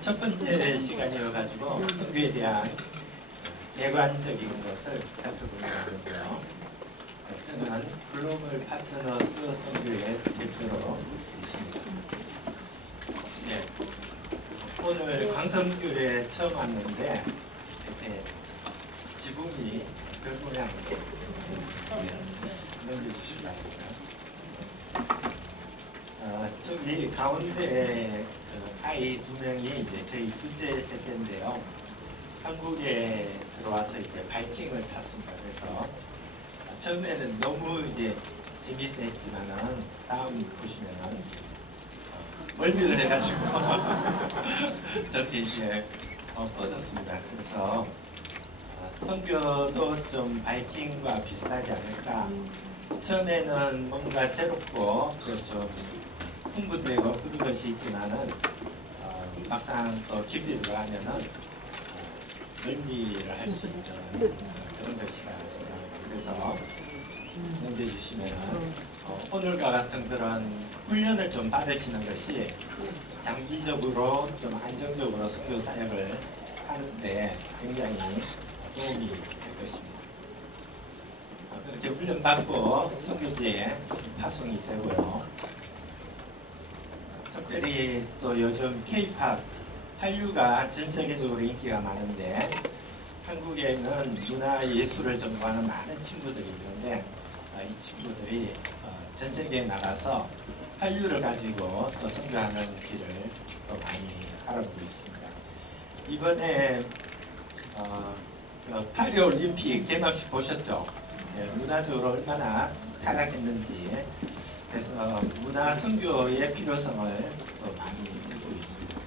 첫 번째 시간이어가지고 선교에 대한 객관적인 것을 살펴보려고 하는데요. 저는 글로벌 파트너스 선교의 대표로 있습니다. 네, 오늘 광성교회에 처음 왔는데 이렇게 지붕이 별 모양으로 넘겨주시기 바랍니다. 저기 가운데 아이 두 명이 이제 저희 둘째, 셋째인데요. 한국에 들어와서 이제 바이킹을 탔습니다. 그래서 처음에는 너무 이제 재밌어 했지만은 다음 보시면은 멀미를 해가지고 저렇게 이제 뻗었습니다. 그래서 선교도 좀 바이킹과 비슷하지 않을까. 처음에는 뭔가 새롭고 좀 흥분되고 그런 것이 있지만은 막상 또 깊이 들어가면은 멀미를 할 수 있는 그런 것이다 생각합니다. 그래서 넘겨주시면은 오늘과 같은 그런 훈련을 좀 받으시는 것이 장기적으로 좀 안정적으로 선교 사역을 하는데 굉장히 도움이 될 것입니다. 그렇게 훈련받고 선교지에 파송이 되고요. 특별히 또 요즘 K-팝 한류가 전 세계적으로 인기가 많은데 한국에는 문화 예술을 전공하는 많은 친구들이 있는데 이 친구들이 전 세계에 나가서 한류를 가지고 또 선교하는 길을 또 많이 알아보고 있습니다. 이번에 파리올림픽 개막식 보셨죠? 네, 문화적으로 얼마나 타락했는지. 그래서 문화 선교의 필요성을 또 많이 두고 있습니다.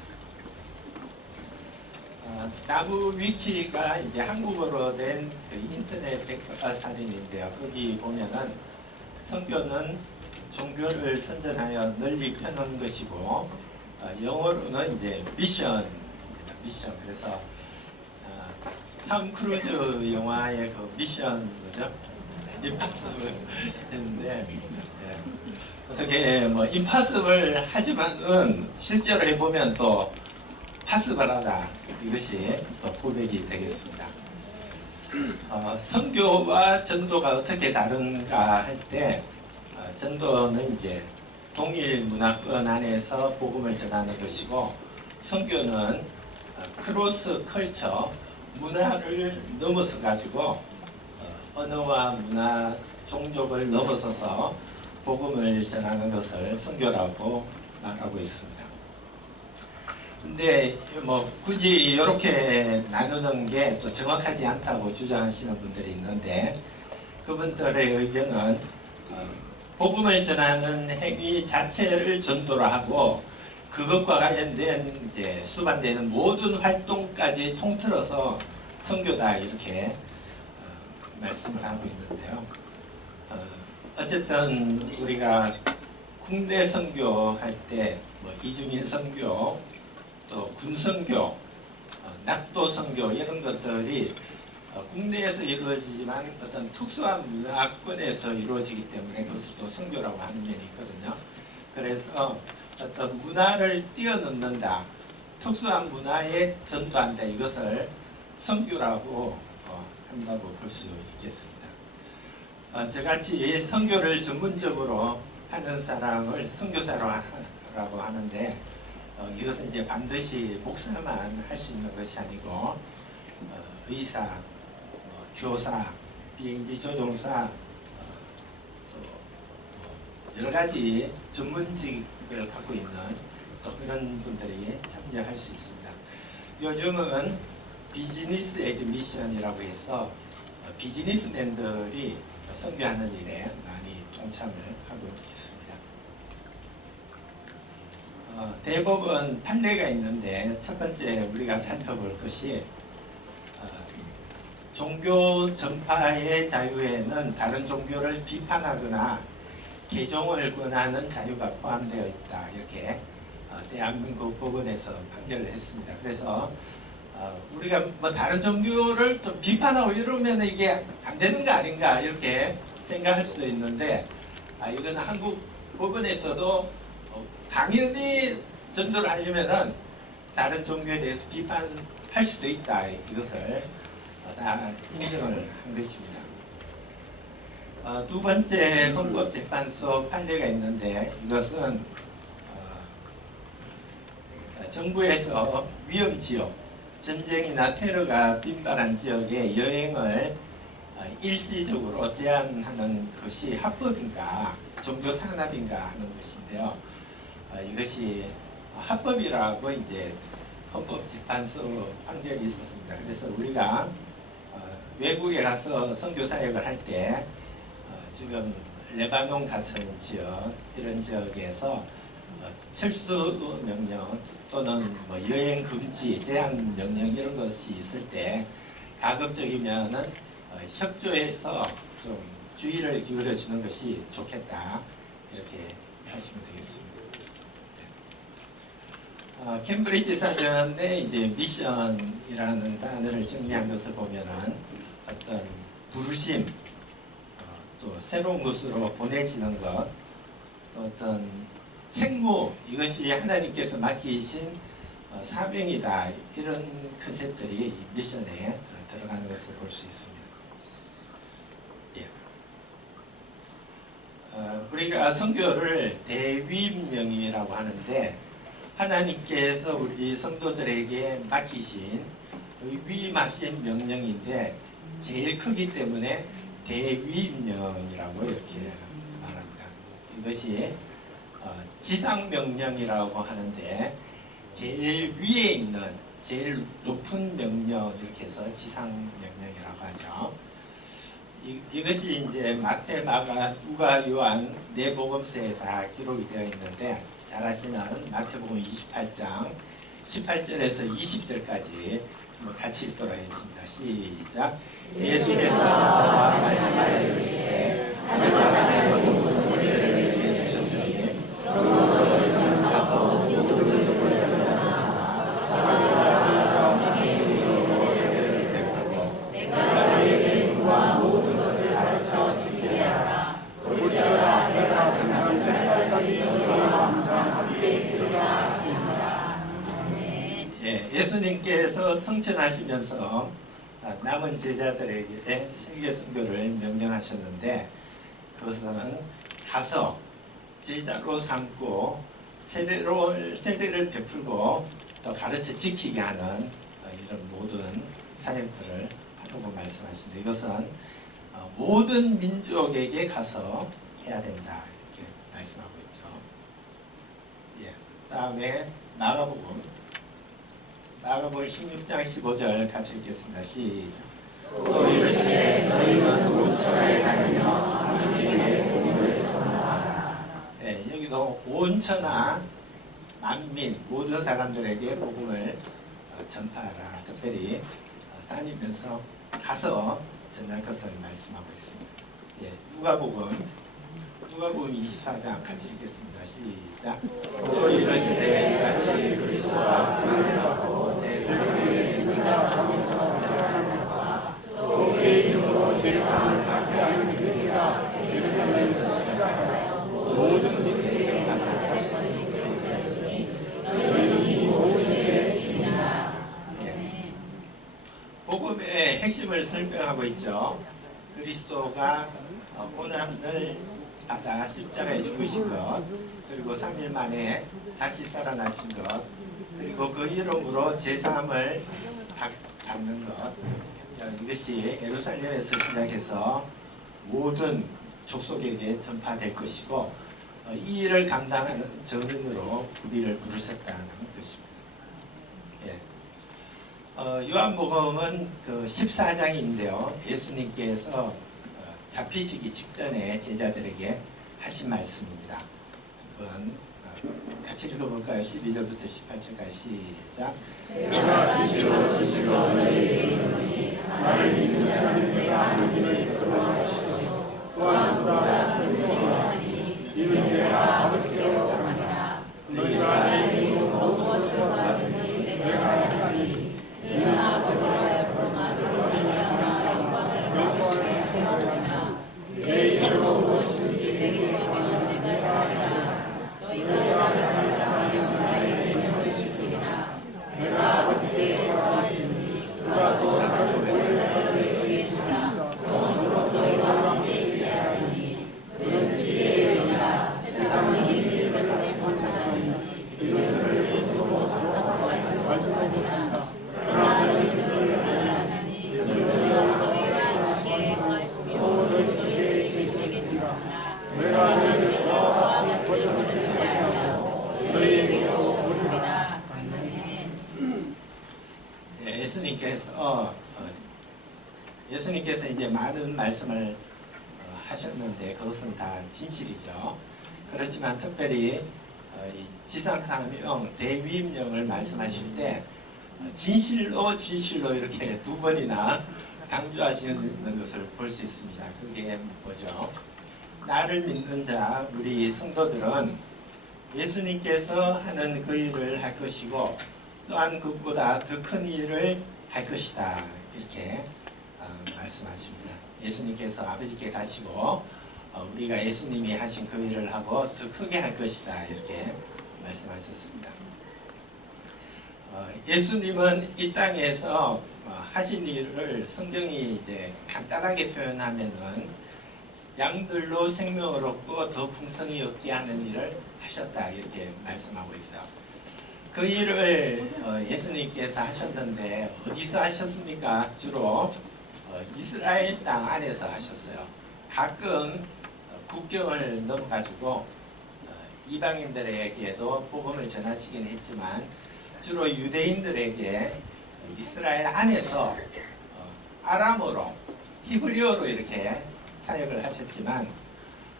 나무 위키가 이제 한국어로 된 그 인터넷 백과 사진인데요. 거기 보면은 선교는 종교를 선전하여 널리 펴는 것이고 영어로는 이제 미션입니다. 미션. 그래서 톰 크루즈 영화의 그 미션 뭐죠? 임파서블 했는데 어떻게 뭐 임파서블 하지만은 실제로 해보면 또 파서블하다 이것이 또 고백이 되겠습니다. 선교와 전도가 어떻게 다른가 할 때 전도는 이제 동일 문화권 안에서 복음을 전하는 것이고 선교는 크로스 컬처 문화를 넘어서 가지고 언어와 문화 종족을 넘어서서 복음을 전하는 것을 선교라고 말하고 있습니다. 근데 뭐 굳이 이렇게 나누는 게 또 정확하지 않다고 주장하시는 분들이 있는데 그분들의 의견은 복음을 전하는 행위 자체를 전도로 하고 그것과 관련된 이제 수반되는 모든 활동까지 통틀어서 선교다 이렇게 말씀을 하고 있는데요. 어쨌든 우리가 국내 선교 할 때 뭐 이주민 선교, 또 군선교, 낙도 선교 이런 것들이 국내에서 이루어지지만 어떤 특수한 문화권에서 이루어지기 때문에 그것을 또 선교라고 하는 면이 있거든요. 그래서 어떤 문화를 뛰어넘는다, 특수한 문화에 전도한다 이것을 선교라고 한다고 볼 수 있겠습니다. 저같이 선교를 전문적으로 하는 사람을 선교사라고 하는데 이것은 이제 반드시 목사만 할 수 있는 것이 아니고 의사, 교사, 비행기 조종사, 또 여러 가지 전문직을 갖고 있는 또 그런 분들이 참여할 수 있습니다. 요즘은 비즈니스 에즈 미션이라고 해서 비즈니스맨들이 선교하는 일에 많이 동참을 하고 있습니다. 대법원 판례가 있는데 첫 번째 우리가 살펴볼 것이 종교 전파의 자유에는 다른 종교를 비판하거나 개종을 권하는 자유가 포함되어 있다 이렇게 대한민국 법원에서 판결을 했습니다. 그래서 우리가 뭐 다른 종교를 좀 비판하고 이러면 이게 안 되는 거 아닌가 이렇게 생각할 수 있는데 이거는 한국 법원에서도 당연히 전도를 하려면은 다른 종교에 대해서 비판할 수도 있다. 이것을 다 인정을 한 것입니다. 두 번째 헌법재판소 판례가 있는데 이것은 정부에서 위험지역, 전쟁이나 테러가 빈발한 지역에 여행을 일시적으로 제한하는 것이 합법인가 종교 탄압인가 하는 것인데요. 이것이 합법이라고 이제 헌법재판소 판결이 있었습니다. 그래서 우리가 외국에 가서 선교 사역을 할 때 지금 레바논 같은 지역 이런 지역에서 철수 명령 또는 뭐 여행 금지 제한 명령 이런 것이 있을 때 가급적이면은 협조해서 좀 주의를 기울여 주는 것이 좋겠다 이렇게 하시면 되겠습니다. 캠브리지 사전에 이제 미션이라는 단어를 정리한 것을 보면은 어떤 부르심, 또 새로운 곳으로 보내지는 것, 또 어떤 책무, 이것이 하나님께서 맡기신 사명이다 이런 컨셉들이 미션에 들어가는 것을 볼 수 있습니다. 우리가 선교를 대위임령이라고 하는데 하나님께서 우리 성도들에게 맡기신 위임하신 명령인데 제일 크기 때문에 대위임령이라고 이렇게 말합니다. 이것이 지상명령이라고 하는데 제일 위에 있는 제일 높은 명령 이렇게 해서 지상명령이라고 하죠. 이것이 이제 마태, 마가, 누가, 요한 네 복음서에 다 기록이 되어 있는데 잘 아시는 마태복음 28장 18절에서 20절까지 같이 읽도록 하겠습니다. 시작. 예수께서 저와 말씀하여 이르시되 하늘과 땅의 모든 권세를 주셨으니 그러므로 너희는 가서 모든 족속을 전하라. 저와 성령의 이름으로 세례를 베풀고 내가 너희에게 구한 모든 것을 가르쳐 지키게 하라. 볼지어다 내가 세상을 끝까지 너희와 항상 함께 있으리라 하시니라. 예수님께서 성천하시면서 남은 제자들에게 세계 선교를 명령하셨는데 그것은 가서 제자로 삼고 세례를 베풀고 또 가르쳐 지키게 하는 이런 모든 사역들을 하라고 말씀하십니다. 이것은 모든 민족에게 가서 해야 된다 이렇게 말씀하고 있죠. 다음에 마가복음 16장 15절 같이 읽겠습니다. 시작. 또 이르시되 너희는 온 천하에 다니며 만민에게 복음을 전하라. 여기도 온 천하 만민 모든 사람들에게 복음을 전파하라. 특별히 다니면서 가서 전할 것을 말씀하고 있습니다. 누가복음 24장 같이 읽겠습니다. 시작. 또 이르시되 같이 그리스도와 만나고 제사를 지키라 하면서 또 개인으로 제사를 받게 하는 그리가 예수님에서 시작하여 모든 일에 전파할 것이 되었으니 너희는 이 모든 일에 주인이라. 복음의 핵심을 설명하고 있죠. 그리스도가 고난을 받아 십자가에 죽으신 것, 그리고 3일 만에 다시 살아나신 것, 그리고 그 이름으로 제사함을 받는 것, 이것이 예루살렘에서 시작해서 모든 족속에게 전파될 것이고 이 일을 감당하는 증인으로 우리를 부르셨다는 것입니다. 요한복음은 그 14장인데요. 예수님께서 잡히시기 직전에 제자들에게 하신 말씀입니다. 한번 같이 읽어볼까요? 12절부터 18절까지 시작. 내가 지시로 너희에게 이르노니 나를 믿는 자는 내가 하는 일을 또한 하시고 또한 그보다 큰 일을 하니 이는 내가 아버지께로 가느니라. 너희가 내 이름으로 무엇을 받든지 내가 하리니 이는 아버지가 하여금 아들로 말미암아 영광을 받으시게 하느니라. 내 이름으로 무엇이든지 내게 구하면 내가 하리라. 너희가 나를 감사하면 나의 계명을 지키리라. 그래서 예수님께서 이제 많은 말씀을 하셨는데 그것은 다 진실이죠. 그렇지만 특별히 이 지상사명 대위임령을 말씀하실 때 진실로 진실로 이렇게 두 번이나 강조하시는 것을 볼 수 있습니다. 그게 뭐죠? 나를 믿는 자 우리 성도들은 예수님께서 하는 그 일을 할 것이고 또한 그보다 더 큰 일을 할 것이다 이렇게 말씀하십니다. 예수님께서 아버지께 가시고 우리가 예수님이 하신 그 일을 하고 더 크게 할 것이다 이렇게 말씀하셨습니다. 예수님은 이 땅에서 하신 일을 성경이 이제 간단하게 표현하면은 양들로 생명을 얻고 더 풍성히 얻게 하는 일을 하셨다 이렇게 말씀하고 있어요. 그 일을 예수님께서 하셨는데 어디서 하셨습니까? 주로 이스라엘 땅 안에서 하셨어요. 가끔 국경을 넘어가지고 이방인들에게도 복음을 전하시긴 했지만 주로 유대인들에게 이스라엘 안에서 아람어로 히브리어로 이렇게 사역을 하셨지만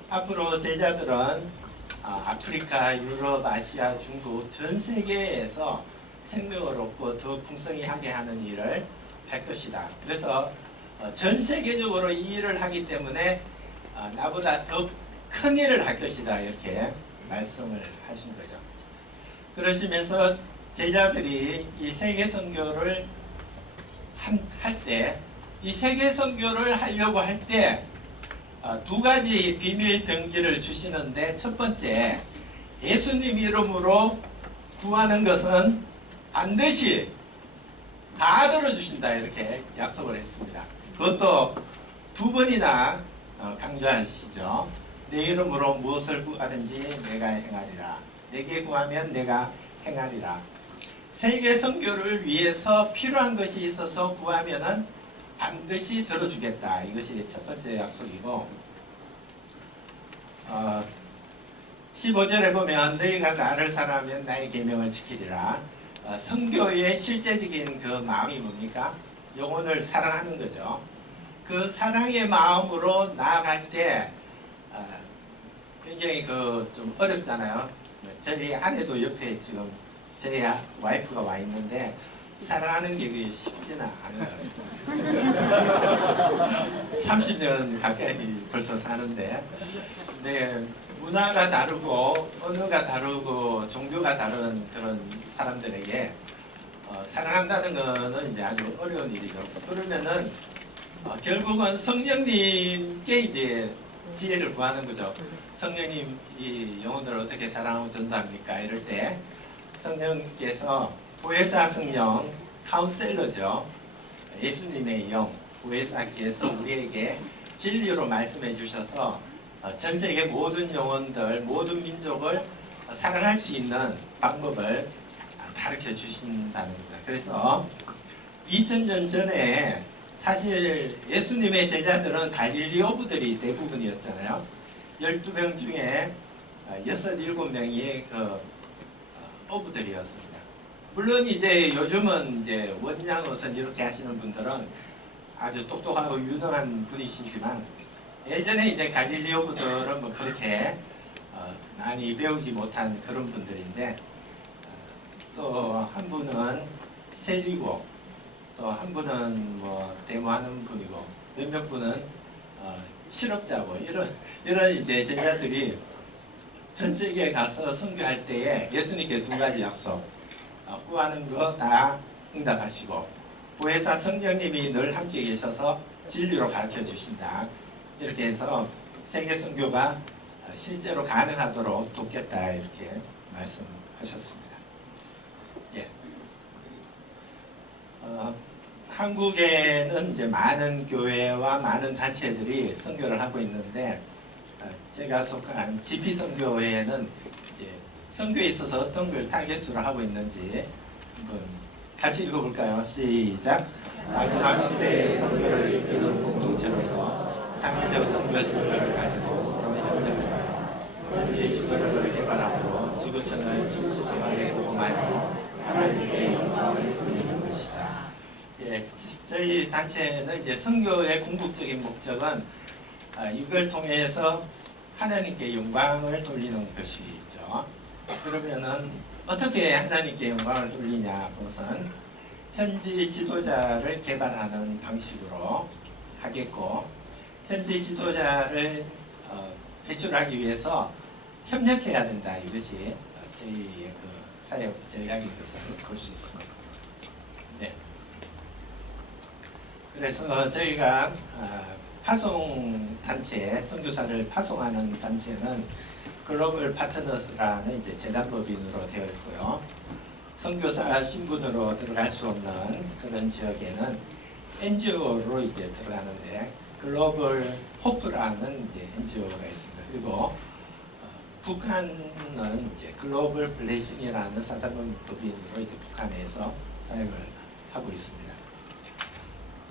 앞으로 제자들은 아프리카, 유럽, 아시아, 중국 전 세계에서 생명을 얻고 더 풍성히 하게 하는 일을 할 것이다. 그래서 전 세계적으로 이 일을 하기 때문에 나보다 더 큰 일을 할 것이다 이렇게 말씀을 하신 거죠. 그러시면서 제자들이 이 세계 선교를 할 때 이 세계 선교를 하려고 할 때 두 가지 비밀 병기를 주시는데 첫 번째 예수님 이름으로 구하는 것은 반드시 다 들어주신다 이렇게 약속을 했습니다. 그것도 두 번이나 강조하시죠. 내 이름으로 무엇을 구하든지 내가 행하리라. 내게 구하면 내가 행하리라. 세계 선교를 위해서 필요한 것이 있어서 구하면은 반드시 들어주겠다. 이것이 첫 번째 약속이고 15절에 보면 너희가 나를 사랑하면 나의 계명을 지키리라. 선교의 실제적인 그 마음이 뭡니까? 영혼을 사랑하는 거죠. 그 사랑의 마음으로 나아갈 때 굉장히 좀 어렵잖아요. 저희 아내도 옆에 지금 저희 와이프가 와 있는데 사랑하는 게 쉽지는 않아요. 30년 가까이 벌써 사는데 네, 문화가 다르고 언어가 다르고 종교가 다른 그런 사람들에게 사랑한다는 거는 이제 아주 어려운 일이죠. 그러면은 결국은 성령님께 이제 지혜를 구하는 거죠. 성령님 이 영혼들을 어떻게 사랑하고 전도합니까? 이럴 때 성령께서 보혜사 성령 카운셀러죠. 예수님의 영 보혜사께서 우리에게 진리로 말씀해 주셔서 전 세계 모든 영혼들 모든 민족을 사랑할 수 있는 방법을 가르쳐 주신다는 겁니다. 그래서 2000년 전에 사실 예수님의 제자들은 갈릴리 어부들이 대부분이었잖아요. 12명 중에 6, 7명이 그 어부들이었습니다. 물론 이제 요즘은 이제 원양어선 이렇게 하시는 분들은 아주 똑똑하고 유능한 분이시지만 예전에 이제 갈릴리 어부들은 뭐 그렇게 많이 배우지 못한 그런 분들인데 또 한 분은 세리고 또 한 분은 뭐 데모하는 분이고 몇몇 분은 실업자고 이런 이제 제자들이 전 세계에 가서 선교할 때에 예수님께 두 가지 약속 구하는 거 다 응답하시고 보혜사 성령님이 늘 함께 계셔서 진리로 가르쳐 주신다. 이렇게 해서 세계 선교가 실제로 가능하도록 돕겠다 이렇게 말씀하셨습니다. 예. 한국에는 이제 많은 교회와 많은 단체들이 선교를 하고 있는데 제가 속한 지피선교회는 이제 선교에 있어서 어떤 걸 타겟으로 하고 있는지 한번 같이 읽어볼까요? 시작. 마지막 시대의 선교를 이끄는 공동체로서 창의적 선교 신뢰를 가지고 서로 협력하고 현지 시설을 개발하고 지구촌을 시소하게 보호하며 하나님께 영광을 돌리는 것이다. 예, 저희 단체는 이제 선교의 궁극적인 목적은 이걸 통해서 하나님께 영광을 돌리는 것이죠. 그러면은 어떻게 하나님께 영광을 돌리냐? 그것은 현지 지도자를 개발하는 방식으로 하겠고, 현지 지도자를 배출하기 위해서 협력해야 된다. 이것이 저희의 그 사역 전략인 것을 볼 수 있습니다. 네. 그래서 저희가 파송 단체, 선교사를 파송하는 단체는 글로벌 파트너스라는 이제 재단법인으로 되어 있고요. 선교사 신분으로 들어갈 수 없는 그런 지역에는 NGO로 이제 들어가는데 글로벌 호프라는 이제 NGO가 있습니다. 그리고 북한은 이제 글로벌 블레싱이라는 사단법인으로 이제 북한에서 사역을 하고 있습니다.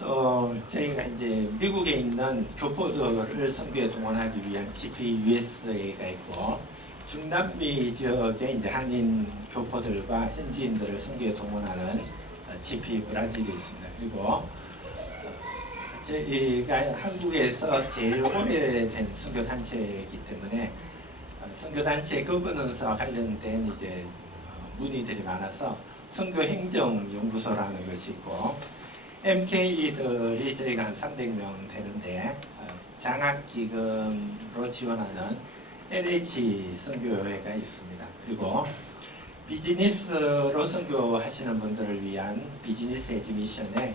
또 저희가 이제 미국에 있는 교포들을 선교에 동원하기 위한 GP USA가 있고, 중남미 지역에 이제 한인 교포들과 현지인들을 선교에 동원하는 GP 브라질이 있습니다. 그리고 저희가 한국에서 제일 오래된 선교 단체이기 때문에 선교 단체 거버넌스와 관련된 이제 문의들이 많아서 선교 행정 연구소라는 것이 있고, MK들이 저희가 한 300명 되는데 장학기금으로 지원하는 LH 선교회가 있습니다. 그리고 비즈니스로 선교하시는 분들을 위한 비즈니스 에지 미션의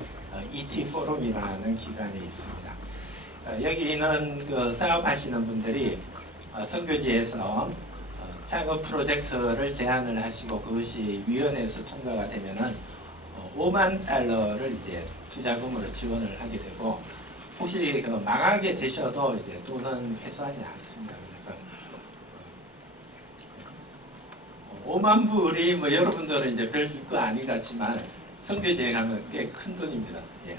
ET 포럼이라는 기관이 있습니다. 여기는 그 사업하시는 분들이 선교지에서 창업 프로젝트를 제안을 하시고 그것이 위원회에서 통과가 되면은 5만 달러를 이제 투자금으로 지원을 하게 되고, 혹시 그 망하게 되셔도 이제 돈은 회수하지 않습니다. 그래서 5만 불이 뭐 여러분들은 이제 별 줄 거 아니 같지만 선교지에 가면 꽤 큰 돈입니다. 예.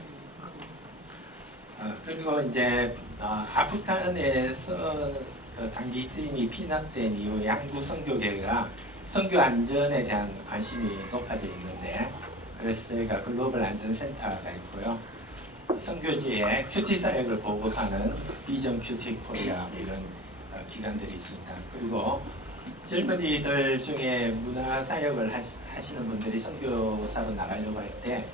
그리고 이제 아프간에서 그 단기팀이 피납된 이후 양구 선교계가 선교 안전에 대한 관심이 높아져 있는데, 그래서 저희가 글로벌 안전센터가 있고요. 선교지에 큐티 사역을 보급하는 비전 큐티 코리아 이런 기관들이 있습니다. 그리고 젊은이들 중에 문화 사역을 하시는 분들이 선교사로 나가려고 할 때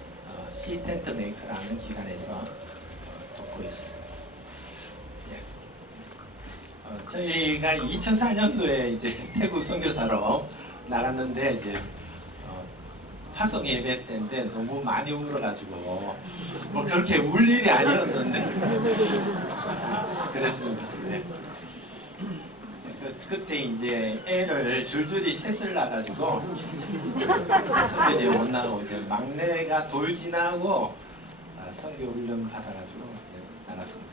시 텐트 메이커라는 기관에서 돕고 있습니다. 예. 저희가 2004년도에 이제 태국 선교사로 나갔는데 이제 파송 예배 때인데 너무 많이 울어가지고 뭐 그렇게 울 일이 아니었는데 그랬습니다. 네. 그때 이제 애를 줄줄이 셋을 낳아가지고 선교지에 못 나가고 이제 막내가 돌 지나고 선교 훈련 받아가지고 나갔습니다.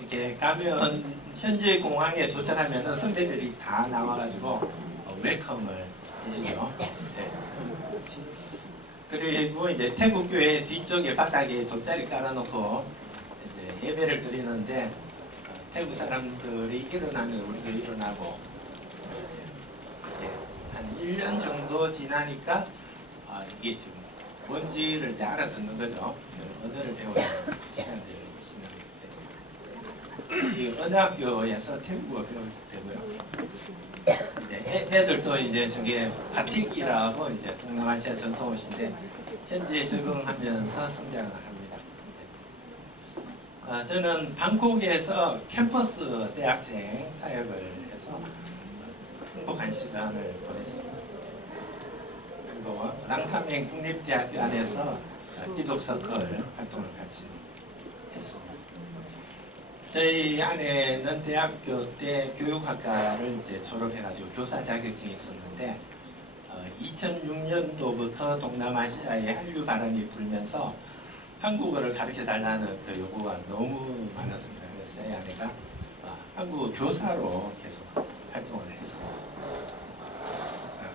이렇게 가면 현지 공항에 도착하면은 선배들이 다 나와가지고 웰컴을 해주죠. 네. 그리고 이제 태국 교회 뒤쪽에 바닥에 돗자리 깔아놓고 이제 예배를 드리는데 태국 사람들이 일어나면 우리도 일어나고, 한 1년 정도 지나니까 이게 지금 뭔지를 이제 알아듣는 거죠. 언어를 배우는 시간들이 지나는데, 이 언어학교에서 태국어 배울 때고요. 이제 애들도 이제 저게 바틱이라고 이제 동남아시아 전통옷인데 현지에 적응하면서 성장을 합니다. 저는 방콕에서 캠퍼스 대학생 사역을 해서 행복한 시간을 보냈습니다. 그리고 랑카맹 국립대학교 안에서 기독서클 활동을 같이 했습니다. 저희 아내는 대학교 때 교육학과를 이제 졸업해가지고 교사 자격증이 있었는데 2006년도부터 동남아시아에 한류 바람이 불면서 한국어를 가르쳐 달라는 그 요구가 너무 많았습니다. 그래서 저희 아내가 한국어 교사로 계속 활동을 했습니다.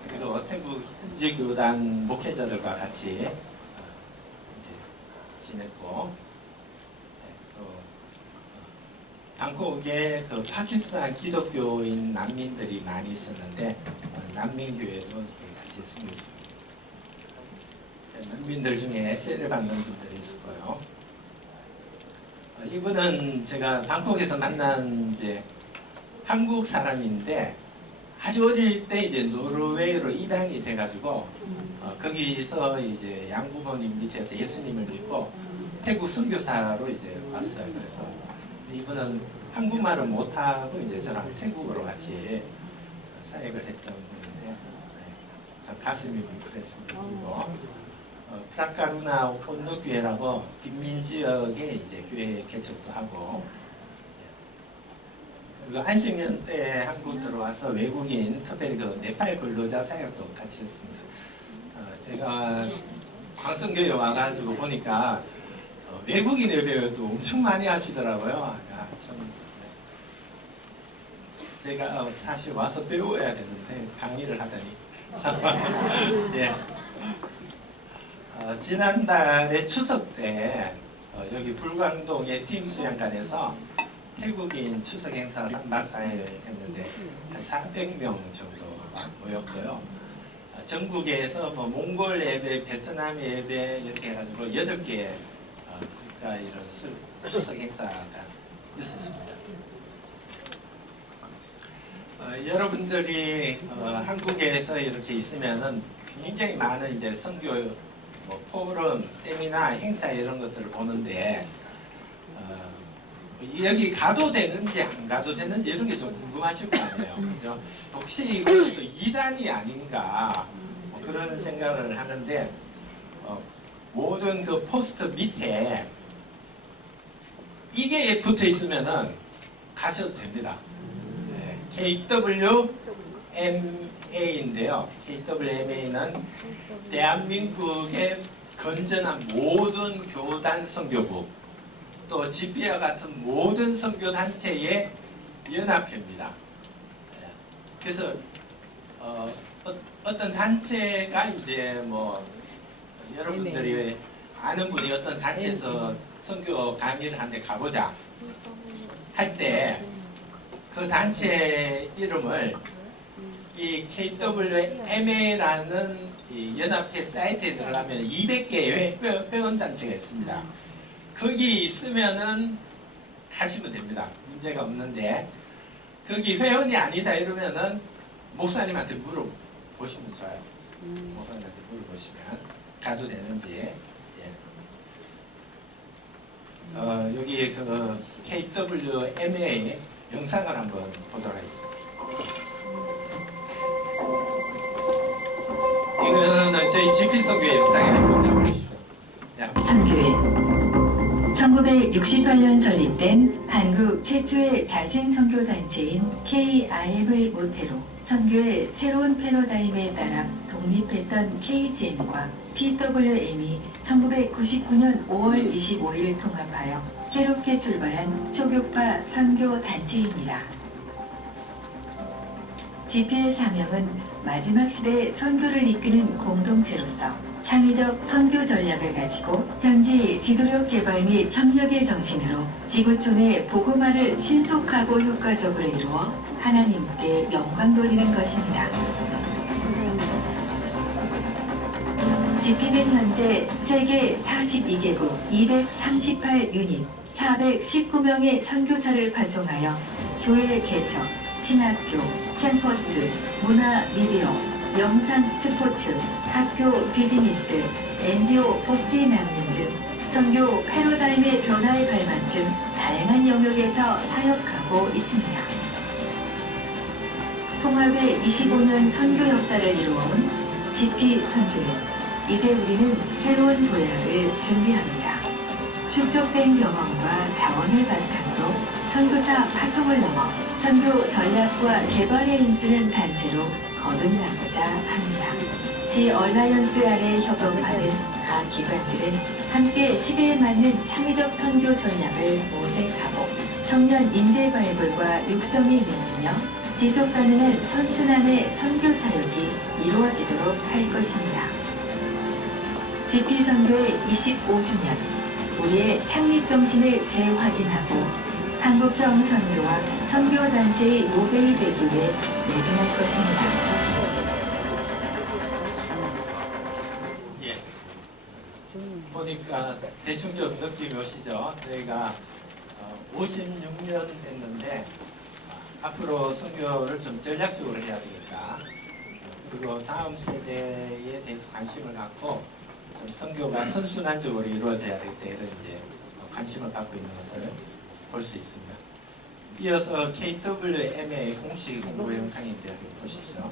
그리고 태국 현지 교단 목회자들과 같이 이제 지냈고, 또 방콕에 그 파키스탄 기독교인 난민들이 많이 있었는데 난민교회도 같이 숨겼습니다. 난민들 중에 세례 받는 분들이 있을 거예요. 이분은 제가 방콕에서 만난 이제 한국 사람인데 아주 어릴 때 이제 노르웨이로 입양이 돼가지고 거기서 이제 양부모님 밑에서 예수님을 믿고 태국 선교사로 이제 왔어요. 그래서 이분은 한국말은 못하고 이제 저랑 태국어로 같이 사역을 했던 분인데 참 가슴이 뭉클했습니다. 그리고 프라카루나 온누교회라고 빈민지역에 이제 교회 개척도 하고, 그리고 안식년 때 한국 들어와서 외국인 특별히 그 네팔 근로자 사역도 같이 했습니다. 제가 광성교회 와가지고 보니까 외국인 예배도 엄청 많이 하시더라고요. 야, 참, 제가 사실 와서 배워야 되는데 강의를 하다니. 예. 지난달에 추석 때 여기 불광동의 팀 수양관에서 태국인 추석 행사 3박 4일 했는데 한 400명 정도 모였고요. 전국에서 뭐 몽골 예배, 베트남 예배 이렇게 해가지고 8개 국가 이런 추석 행사가 있었습니다. 여러분들이 한국에서 이렇게 있으면은 굉장히 많은 이제 선교 뭐 포럼, 세미나, 행사 이런 것들을 보는데 여기 가도 되는지 안 가도 되는지 이런 게 좀 궁금하실 거 아니에요. 그죠? 혹시 이것도 이단이 아닌가 뭐 그런 생각을 하는데 모든 그 포스터 밑에 이게 붙어 있으면은 가셔도 됩니다. 네, KWMA인데요. KWMA는 대한민국의 건전한 모든 교단 선교부, 또 GP와 같은 모든 선교단체의 연합회입니다. 그래서 어떤 단체가 이제 뭐 여러분들이 아는 분이 어떤 단체에서 선교 강의를 한 데 가보자 할 때 그 단체 이름을 이 KWMA라는 이 연합회 사이트에 들어가면 200개의 회원단체가 있습니다. 거기 있으면은 가시면 됩니다. 문제가 없는데 거기 회원이 아니다 이러면은 목사님한테 물어보시면 좋아요. 목사님한테 물어보시면 가도 되는지. 예. 여기 그 KWMA 영상을 한번 보도록 하겠습니다. 이거는 저희 GP 선교회 영상이라고 보시죠. 선교회 1968년 설립된 한국 최초의 자생 선교 단체인 KIM을 모태로 선교의 새로운 패러다임에 따라 독립했던 KGM과 PWM이 1999년 5월 25일 통합하여 새롭게 출발한 초교파 선교 단체입니다. GP의 사명은 마지막 시대의 선교를 이끄는 공동체로서 창의적 선교 전략을 가지고 현지 지도력 개발 및 협력의 정신으로 지구촌의 복음화를 신속하고 효과적으로 이루어 하나님께 영광 돌리는 것입니다. GP는 현재 세계 42개국 238유닛 419명의 선교사를 파송하여 교회 개척, 신학교, 캠퍼스, 문화 미디어, 영상 스포츠, 학교 비즈니스, NGO 복지 난민 등 선교 패러다임의 변화에 발맞춘 다양한 영역에서 사역하고 있습니다. 통합의 25년 선교 역사를 이루어온 GP 선교회. 이제 우리는 새로운 도약을 준비합니다. 축적된 경험과 자원을 바탕으로 선교사 파송을 넘어 선교 전략과 개발에 힘쓰는 단체로 거듭나고자 합니다. 지 얼라이언스 아래 협업하는 각 기관들은 함께 시대에 맞는 창의적 선교 전략을 모색하고 청년 인재 발굴과 육성에 힘쓰며 지속 가능한 선순환의 선교 사역이 이루어지도록 할 것입니다. GP 선교의 25주년, 우리의 창립 정신을 재확인하고 한국형 선교와 선교단체의 모델이 되기 위해 매진할 것입니다. 예. 보니까 대충 좀 느낌이 오시죠? 저희가 56년 됐는데 앞으로 선교를 좀 전략적으로 해야 되겠다. 그리고 다음 세대에 대해서 관심을 갖고 좀 선교가 선순환적으로 이루어져야 되겠다 이런 이제 관심을 갖고 있는 것을 볼 수 있습니다. 이어서 KWMA 공식 홍보 영상인데 한번 보시죠.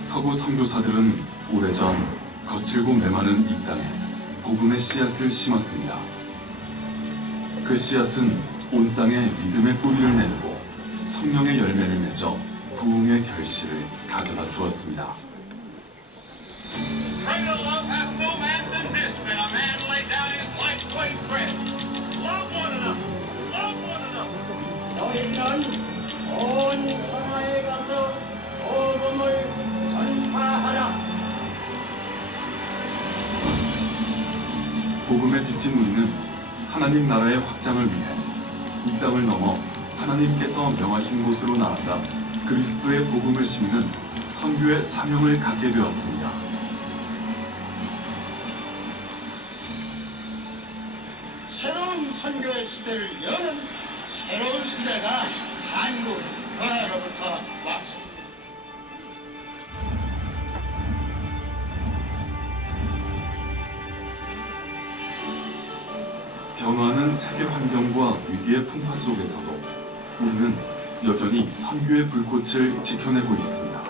서구 선교사들은 오래전 거칠고 메마른 이 땅에 복음의 씨앗을 심었습니다. 그 씨앗은 온 땅에 믿음의 뿌리를 내리고 성령의 열매를 맺어 부흥의 결실을 가져다 주었습니다. Greater love hath no man than this, that a man lay down his life for his friend. Love one another. Love one another. 너희는 온 천하에 가서 복음을 전파하라. 복음에 빚진 우리는 하나님 나라의 확장을 위해 이 땅을 넘어 하나님께서 명하신 곳으로 나아가 그리스도의 복음을 심는 선교의 사명을 갖게 되었습니다. 새로운 선교의 시대를 여는 새로운 시대가 한국 교회로부터 왔습니다. 변화하는 세계 환경과 위기의 풍파 속에서도 우리는 여전히 선교의 불꽃을 지켜내고 있습니다.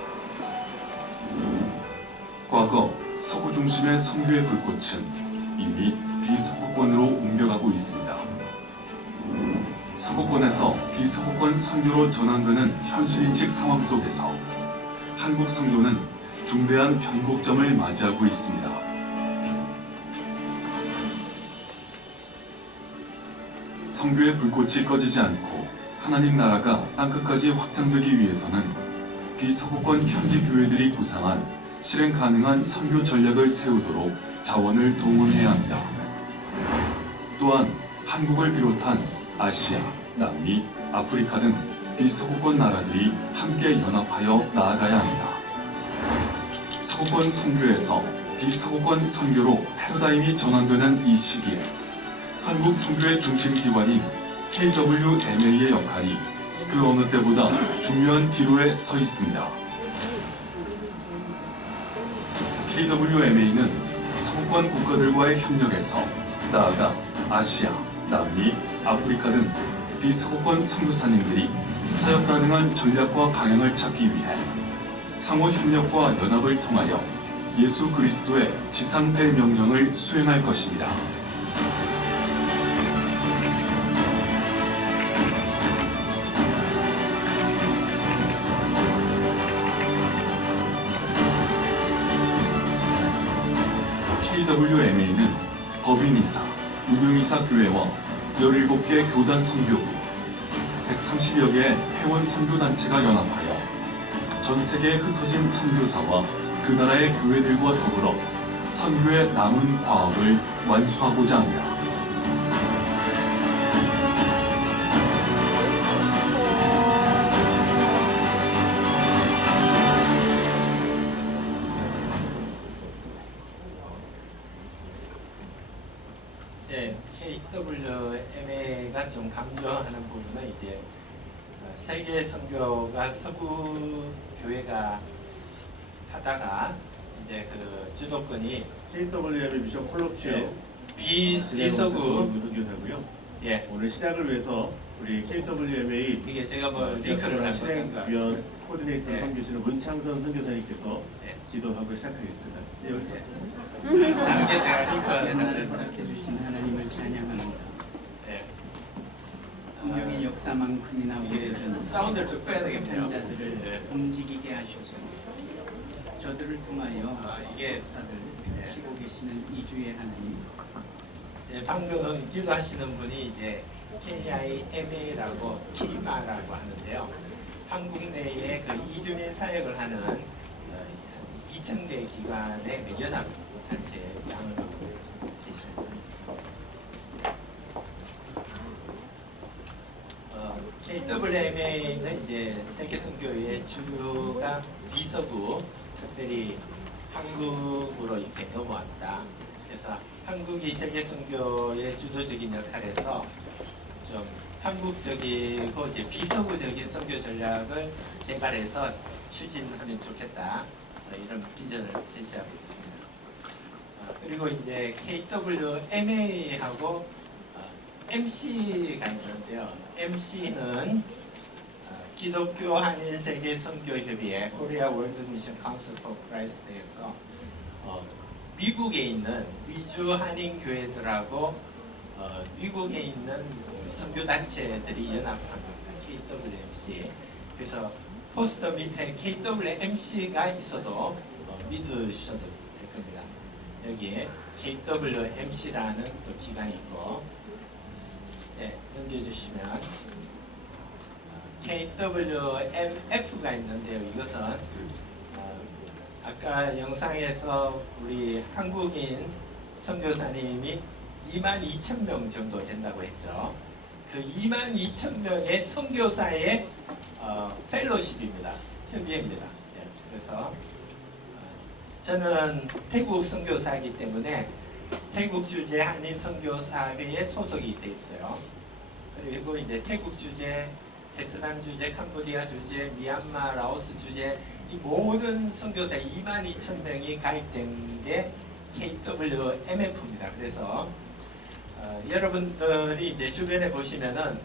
과거 서구 중심의 선교의 불꽃은 이미 비서구권으로 옮겨가고 있습니다. 서구권에서 비서구권 선교로 전환되는 현실인식 상황 속에서 한국 선교는 중대한 변곡점을 맞이하고 있습니다. 선교의 불꽃이 꺼지지 않고 하나님 나라가 땅끝까지 확장되기 위해서는 비서구권 현지 교회들이 구상한 실행 가능한 선교 전략을 세우도록 자원을 동원해야 합니다. 또한 한국을 비롯한 아시아, 남미, 아프리카 등 비서구권 나라들이 함께 연합하여 나아가야 합니다. 서구권 선교에서 비서구권 선교로 패러다임이 전환되는 이 시기에 한국 선교의 중심 기관인 KWMA의 역할이 그 어느 때보다 중요한 기로에 서 있습니다. KWMA는 서구권 국가들과의 협력에서 나아가 아시아, 남미, 아프리카 등 비서구권 선교사님들이 사역 가능한 전략과 방향을 찾기 위해 상호 협력과 연합을 통하여 예수 그리스도의 지상 대명령을 수행할 것입니다. KWMA는 법인이사, 유명이사 교회와 17개 교단 선교부, 130여 개의 회원 선교단체가 연합하여 전 세계에 흩어진 선교사와 그 나라의 교회들과 더불어 선교의 남은 과업을 완수하고자 합니다. KWMA가 좀 강조하는 부분은 이제 세계 선교가 서구 교회가 하다가 이제 그 주도권이 KWMA 미션 콜로키움 비서구 무선교사고요. 예 오늘 시작을 위해서 우리 KWMA 이게 제가 뭐 링크를 잘못한 것 같습니다. 실행위원 코디네이터를 예. 섬기시는 문창선 선교사님께서 예. 기도하고 시작하겠습니다. 네, 여기서 다른 게 제가 링크를 나를 허락해 주신 하나님을 찬양합니다. 예. 성령의 역사만큼이나 이게 우리를 사운드를 좀 꺼야 되겠네요. 자들을 예. 움직이게 하셔서 저들을 통하여 이게 역사를 예. 치고 계시는 이주의 하나님, 예, 방금 기도하시는 분이 이제 KIMA라고 키마라고 하는데요. 한국 내에 그 이주민 사역을 하는 2,000개 기관의 그 연합 단체장을 맡고 계십니다. KWMA는 이제 세계선교회 주류가 비서구, 특별히 한국으로 이렇게 넘어왔다. 그래서 한국이 세계선교의 주도적인 역할에서 좀 한국적이고 이제 비서구적인 선교 전략을 개발해서 추진하면 좋겠다. 이런 비전을 제시하고 있습니다. 그리고 이제 KWMA하고 MC가 있는데요. MC는 기독교 한인 세계 선교협의회 코리아 월드 미션 카운슬 포 크라이스트에서 미국에 있는 위주 한인 교회들하고 미국에 있는 선교 단체들이 연합한 겁니다. KWMC. 그래서 포스터 밑에 KWMC가 있어도 믿으셔도 될 겁니다. 여기에 KWMC라는 또 기관이 있고, 네, 넘겨주시면 KWMF가 있는데요. 이것은 아까 영상에서 우리 한국인 선교사님이 22,000명 정도 된다고 했죠. 그 22,000명의 선교사의 펠로십입니다. 협의회입니다. 네, 그래서 저는 태국 선교사이기 때문에 태국 주재 한인 선교사회에 소속이 돼 있어요. 그리고 이제 태국 주재, 베트남 주재, 캄보디아 주재, 미얀마, 라오스 주재 이 모든 선교사 22,000명이 가입된 게 KWMF입니다. 그래서 여러분들이 이제 주변에 보시면은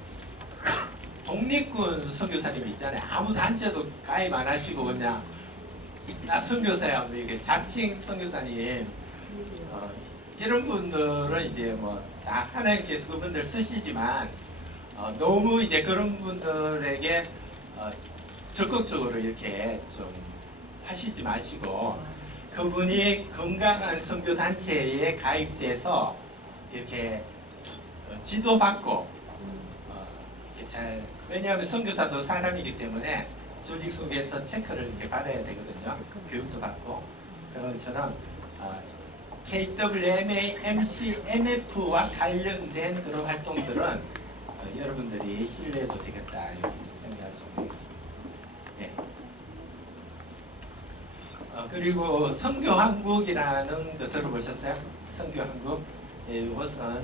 독립군 선교사님 있잖아요. 아무 단체도 가입 안 하시고 그냥 나 선교사야, 뭐 이게 자칭 선교사님 이런 분들은 이제 뭐 다 하나님께서 그분들 쓰시지만 너무 이제 그런 분들에게 적극적으로 이렇게 좀 하시지 마시고 그분이 건강한 선교 단체에 가입돼서 이렇게 지도받고 이렇게 잘, 왜냐하면 선교사도 사람이기 때문에 조직 속에서 체크를 이렇게 받아야 되거든요. 교육도 받고. 그런 것처럼 KWMA, MC, MF와 관련된 그런 활동들은 여러분들이 신뢰해도 되겠다 이렇게 생각하시면 되겠습니다. 네. 그리고 선교한국이라는 거 들어보셨어요? 선교한국? 예, 이것은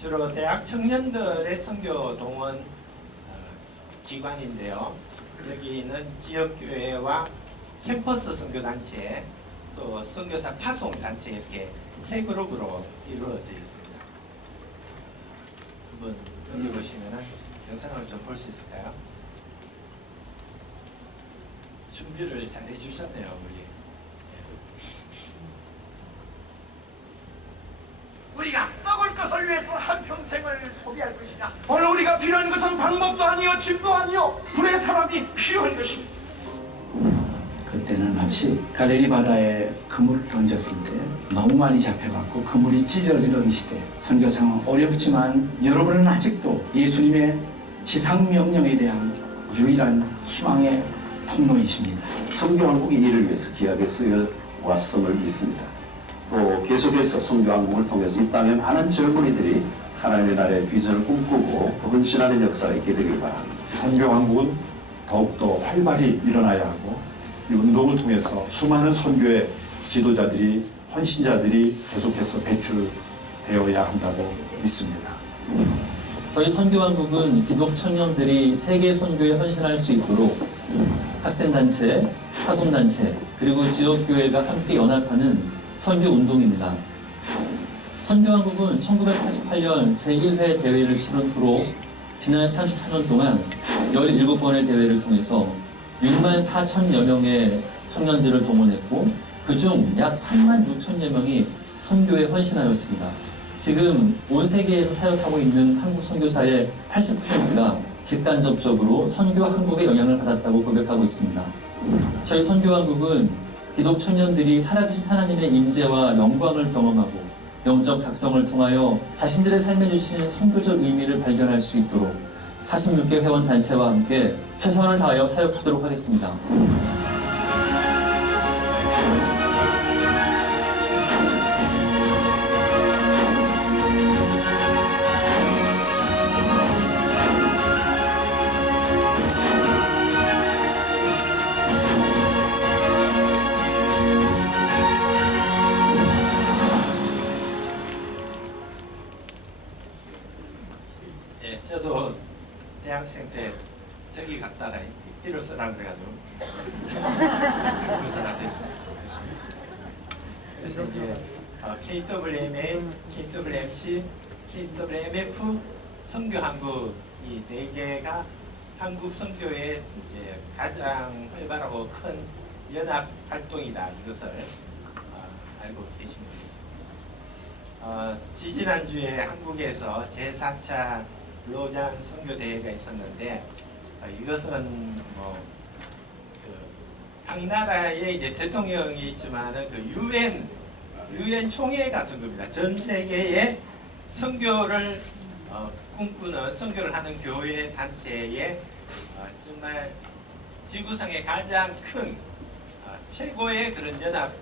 주로 대학 청년들의 선교 동원 기관인데요. 여기는 지역교회와 캠퍼스 선교단체, 또 선교사 파송단체 이렇게 세 그룹으로 이루어져 있습니다. 한번 넘겨보시면 영상을 좀 볼 수 있을까요? 준비를 잘 해주셨네요, 우리. 우리가 썩을 것을 위해서 한평생을 소비할 것이냐? 오늘 우리가 필요한 것은 방법도 아니요 집도 아니요 불의 사람이 필요한 것입니다. 그때는 마치 갈릴리 바다에 그물을 던졌을 때 너무 많이 잡혀갖고 그물이 찢어지던 시대. 선교사는 어렵지만 여러분은 아직도 예수님의 지상명령에 대한 유일한 희망의 통로이십니다. 선교한국이 이를 위해서 귀하게 쓰여 왔음을 믿습니다. 또 계속해서 선교한국을 통해서 이 땅에 많은 젊은이들이 하나님의 나라의 비전을 꿈꾸고 헌신하는 역사가 있게 되길 바랍니다. 선교한국은 더욱더 활발히 일어나야 하고 이 운동을 통해서 수많은 선교의 지도자들이 헌신자들이 계속해서 배출되어야 한다고 믿습니다. 저희 선교한국은 기독 청년들이 세계 선교에 헌신할 수 있도록 학생단체, 파송단체, 그리고 지역교회가 함께 연합하는 선교운동입니다. 선교한국은 1988년 제1회 대회를 치른 후로 지난 34년 동안 17번의 대회를 통해서 6만 4천여 명의 청년들을 동원했고 그중 약 3만 6천여 명이 선교에 헌신하였습니다. 지금 온 세계에서 사역하고 있는 한국 선교사의 80%가 직간접적으로 선교한국의 영향을 받았다고 고백하고 있습니다. 저희 선교한국은 기독 청년들이 살아계신 하나님의 임재와 영광을 경험하고 영적 각성을 통하여 자신들의 삶에 주시는 선교적 의미를 발견할 수 있도록 46개 회원 단체와 함께 최선을 다하여 사역하도록 하겠습니다. 예, 저도 대학생 때 저기 갔다가 띠를 쓰라 그래가지고 그 사람 됐습니다. 그래서 이제 KWMA, KWMC, KWMF 선교 한국 이 네 개가 한국 선교의 이제 가장 활발하고 큰 연합 활동이다, 이것을 알고 계시면 되겠습니다. 지지난주에 한국에서 제4차 로잔 선교 대회가 있었는데 이것은 각 나라에 이제 대통령이 있지만은 그 유엔 총회 같은 겁니다. 전 세계에 선교를 꿈꾸는, 선교를 하는 교회 단체의 정말 지구상의 가장 큰 최고의 그런 연합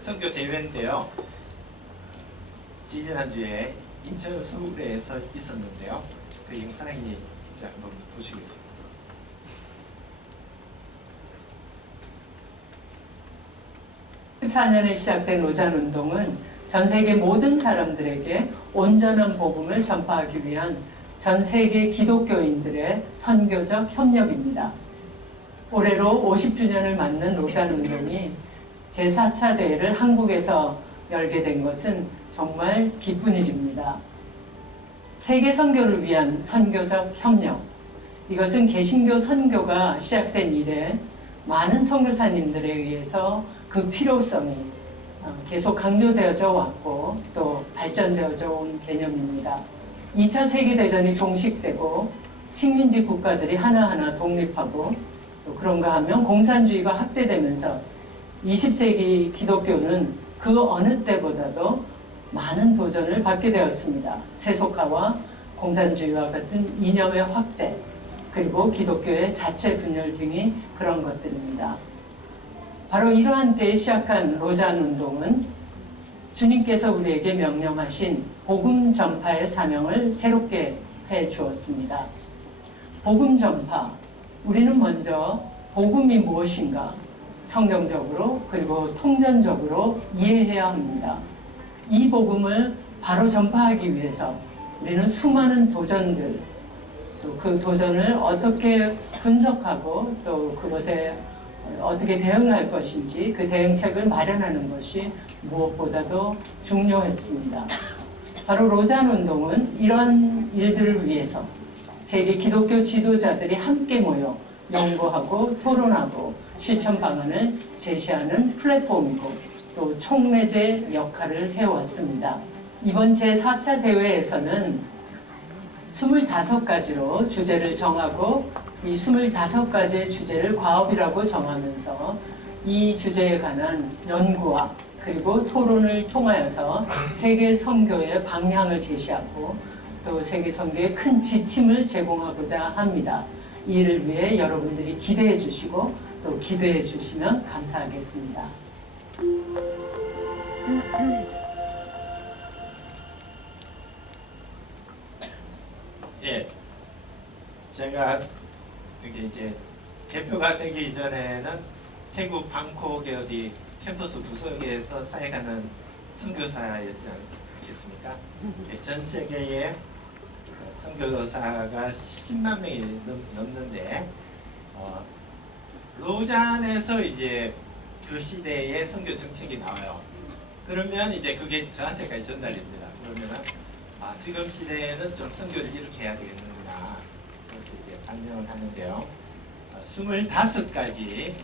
선교 대회인데요. 지지난주에 인천 서울에서 있었는데요. 그 영상이 이제 한번 보시겠습니다. 2014년에 시작된 로잔운동은 전 세계 모든 사람들에게 온전한 복음을 전파하기 위한 전 세계 기독교인들의 선교적 협력입니다. 올해로 50주년을 맞는 로잔운동이 제4차 대회를 한국에서 열게 된 것은 정말 기쁜 일입니다. 세계 선교를 위한 선교적 협력, 이것은 개신교 선교가 시작된 이래 많은 선교사님들에 의해서 그 필요성이 계속 강조되어져 왔고 또 발전되어져 온 개념입니다. 2차 세계대전이 종식되고 식민지 국가들이 하나하나 독립하고 또 그런가 하면 공산주의가 확대되면서 20세기 기독교는 그 어느 때보다도 많은 도전을 받게 되었습니다. 세속화와 공산주의와 같은 이념의 확대, 그리고 기독교의 자체 분열 등이 그런 것들입니다. 바로 이러한 때에 시작한 로잔 운동은 주님께서 우리에게 명령하신 복음 전파의 사명을 새롭게 해 주었습니다. 복음 전파, 우리는 먼저 복음이 무엇인가 성경적으로 그리고 통전적으로 이해해야 합니다. 이 복음을 바로 전파하기 위해서 우리는 수많은 도전들, 또 그 도전을 어떻게 분석하고 또 그것에 어떻게 대응할 것인지 그 대응책을 마련하는 것이 무엇보다도 중요했습니다. 바로 로잔 운동은 이런 일들을 위해서 세계 기독교 지도자들이 함께 모여 연구하고 토론하고 실천 방안을 제시하는 플랫폼이고 또 촉매제 역할을 해왔습니다. 이번 제4차 대회에서는 25가지로 주제를 정하고 이 25가지의 주제를 과업이라고 정하면서 이 주제에 관한 연구와 그리고 토론을 통하여서 세계 선교의 방향을 제시하고 또 세계 선교의 큰 지침을 제공하고자 합니다. 이를 위해 여러분들이 기대해 주시고 또 기대해 주시면 감사하겠습니다. 예, 제가 이게 이제 대표가 되기 전에는 태국 방콕의 어디 캠퍼스 구석에서 사역하는 선교사였지 않겠습니까? 전 세계에 선교사가 10만 명이 넘는데 로잔에서 이제 그 시대의 선교 정책이 나와요. 그러면 이제 그게 저한테까지 전달됩니다. 그러면은 지금 시대에는 좀 선교를 이렇게 해야 되겠는구나. 그래서 이제 반영을 하는데요. 25가지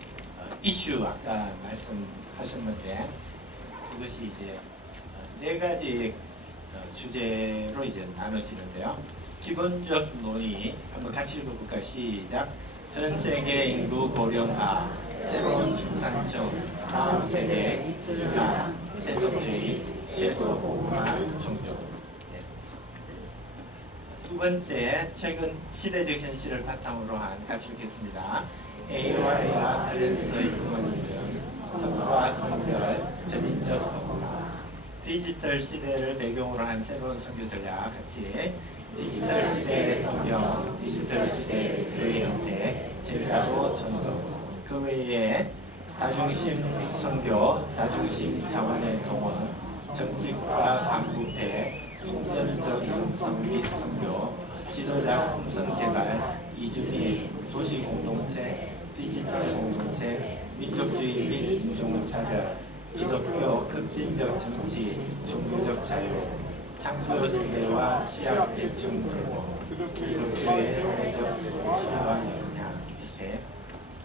이슈 아까 말씀하셨는데 그것이 이제 4가지 주제로 이제 나눠지는데요. 기본적 논의 한번 같이 읽어볼까요? 시작. 전 세계 인구 고령화, 새로운 중산층, 다음 세대, 시장, 세속주의, 최소 복음화 종교. 두 번째, 최근 시대적 현실을 바탕으로 한 같이 읽겠습니다. AI와 클래스 휴머니즘, 성과 성별, 전인적 복음화, 디지털 시대를 배경으로 한 새로운 선교 전략 같이 디지털 시대의 성경, 디지털 시대의 교회 형태, 제자도 전도, 그 외에 다중심 선교, 다중심 자원의 동원, 정직과 반부패, 통전적인 성립 선교, 지도자 품성 개발, 이주민, 도시 공동체, 디지털 공동체, 민족주의 및 인종차별, 기독교 급진적 정치, 종교적 자유, 창조 세계와 취약계층 보호, 기독교의 사회적 피해와 영향, 이렇게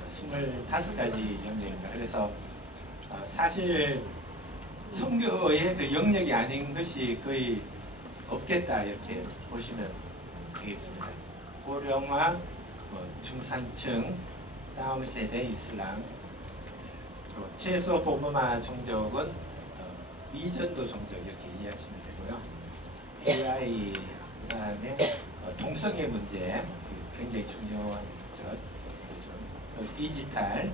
25가지 영역입니다. 그래서 사실 선교의 그 영역이 아닌 것이 거의 없겠다 이렇게 보시면 되겠습니다. 고령화, 중산층, 다음 세대 이슬람, 그리고 최소 복음화 종족은 미전도 종족 이렇게 이해하시면 되고요. AI 그다음에 동성애 문제 굉장히 중요한 것, 디지털,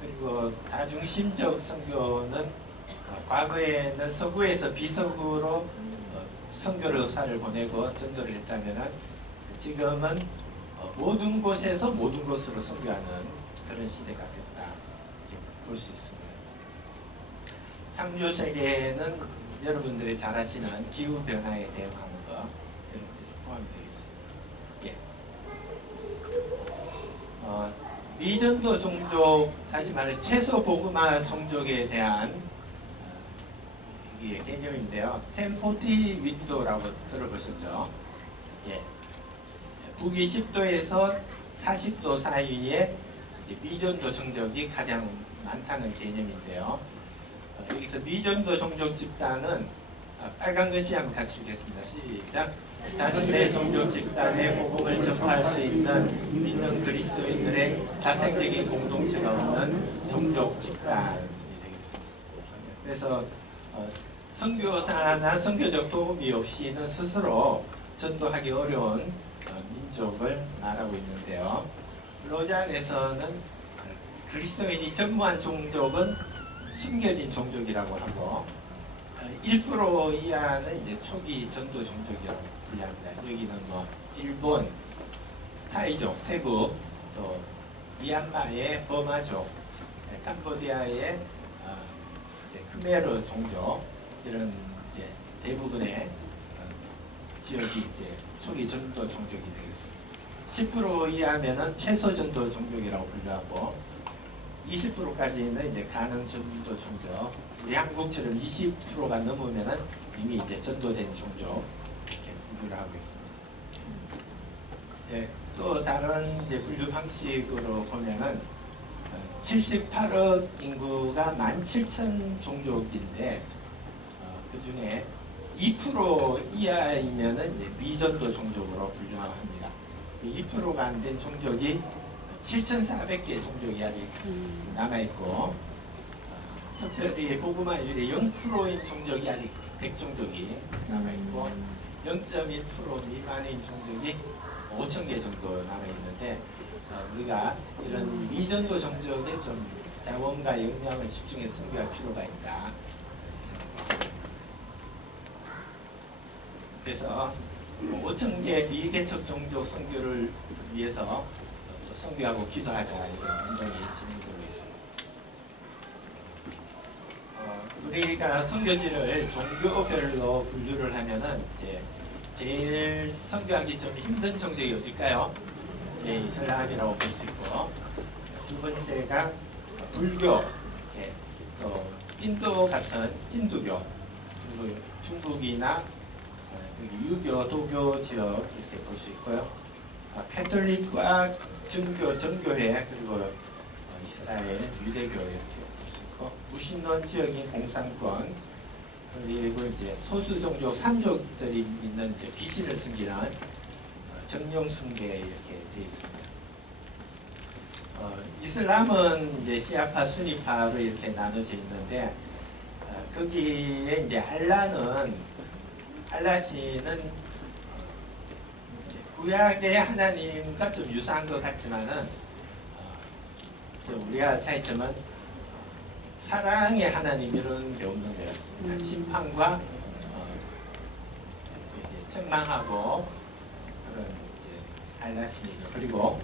그리고 다중심적 선교는 과거에는 서구에서 비서구로 선교사를 보내고 전도를 했다면 지금은 모든 곳에서 모든 곳으로 선교하는 그런 시대가 됐다 이렇게 볼 수 있습니다. 창조 세계는 여러분들이 잘 아시는 기후 변화에 대응하는 거 여러분들이 포함되어 있습니다. 예. 미전도 종족, 다시 말해서 최소 복음화 종족에 대한 이게 개념인데요. 1040 윈도라고 들어보셨죠? 예. 북위 10도에서 40도 사이에 미전도 종족이 가장 많다는 개념인데요. 여기서 미전도 종족 집단은 빨간 글씨 한번 같이 읽겠습니다. 시작. 자신의 종족 집단의 복음을 접할 수 있는 믿는 그리스도인들의 자생적인 공동체가 없는 종족 집단이 되겠습니다. 그래서 선교사나 선교적 도움이 없이는 스스로 전도하기 어려운 민족을 말하고 있는데요. 로잔에서는 그리스도인이 전무한 종족은 숨겨진 종족이라고 하고 1% 이하는 이제 초기 전도 종족이라고 분류합니다. 여기는 뭐 일본, 타이족, 태국, 또 미얀마의 버마족, 캄보디아의 이제 크메르 종족 이런 이제 대부분의 지역이 이제 초기 전도 종족이 되겠습니다. 10% 이하면은 최소 전도 종족이라고 분류하고 20%까지는 이제 가능 전도 종족. 우리 한국처럼 20%가 넘으면은 이미 이제 전도된 종족 이렇게 분류를 하고 있습니다. 예, 또 다른 이제 분류 방식으로 보면은 78억 인구가 17,000 종족인데 그 중에 2% 이하이면은 이제 미전도 종족으로 분류합니다. 2%가 안 된 종족이 7,400개 종족이 아직 남아있고 특별히 복음화율이 0%인 종족이 아직 100종족이 남아있고 0.1% 미만인 종족이 5,000개 정도 남아있는데 우리가 이런 미전도 종족에 좀 자원과 역량을 집중해서 선교할 필요가 있다. 그래서 5,000개 미개척 종족 선교를 위해서 또 선교하고 기도하자 이런 운동이 진행되고 있습니다. 우리가 선교지를 종교별로 분류를 하면은 이제 제일 선교하기 좀 힘든 종족이 어딜까요? 예, 이슬람이라고 볼 수 있고 두 번째가 불교, 예, 또 인도 같은 힌두교, 그리고 중국이나 유교, 도교 지역 이렇게 볼 수 있고요. 카톨릭과 정교회 그리고 이스라엘, 유대교 이렇게 볼 수 있고 무신론 지역인 공산권 그리고 이제 소수 종족 산족들이 있는 이제 귀신을 섬기는 정령숭배 이렇게 되어 있습니다. 이슬람은 이제 시아파, 수니파로 이렇게 나눠져 있는데 거기에 이제 알라시는 구약의 하나님과 좀 유사한 것 같지만은 우리가 차이점은 사랑의 하나님 이런 게 없는 거예요. 심판과 이제 책망하고 그런 이제 알라신이죠. 그리고